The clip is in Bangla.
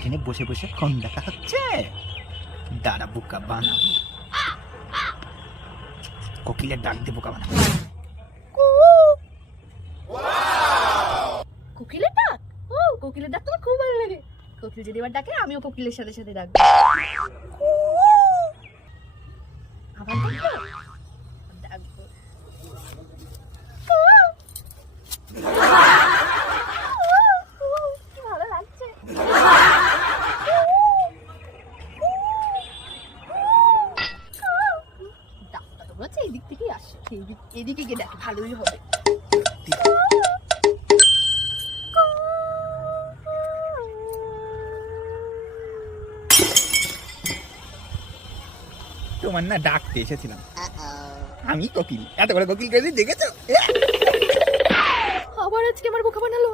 এখানে বসে বসে ফোন দেখা হচ্ছে, দাঁড়া বোকা বানাবো, কোকিলের ডাক দিয়ে বোকা বানাবো। কোকিলের ডাক? ও, কোকিলের ডাক তোমার খুব ভালো লাগে। কোকিল যদি এবার ডাকে আমিও কোকিলের সাথে সাথে ডাকবো। আবার ডাকবো, ভালো লাগছে। ডাকটা তো হচ্ছে এই দিক থেকেই আসে, এদিকে গিয়ে ডাকে ভালোই হবে। তোমার না ডাকতে এসেছিলাম, আমি কোকিল, এত বড় কোকিল দেখেছো? আবার আজকে আমার বোকা বানালো।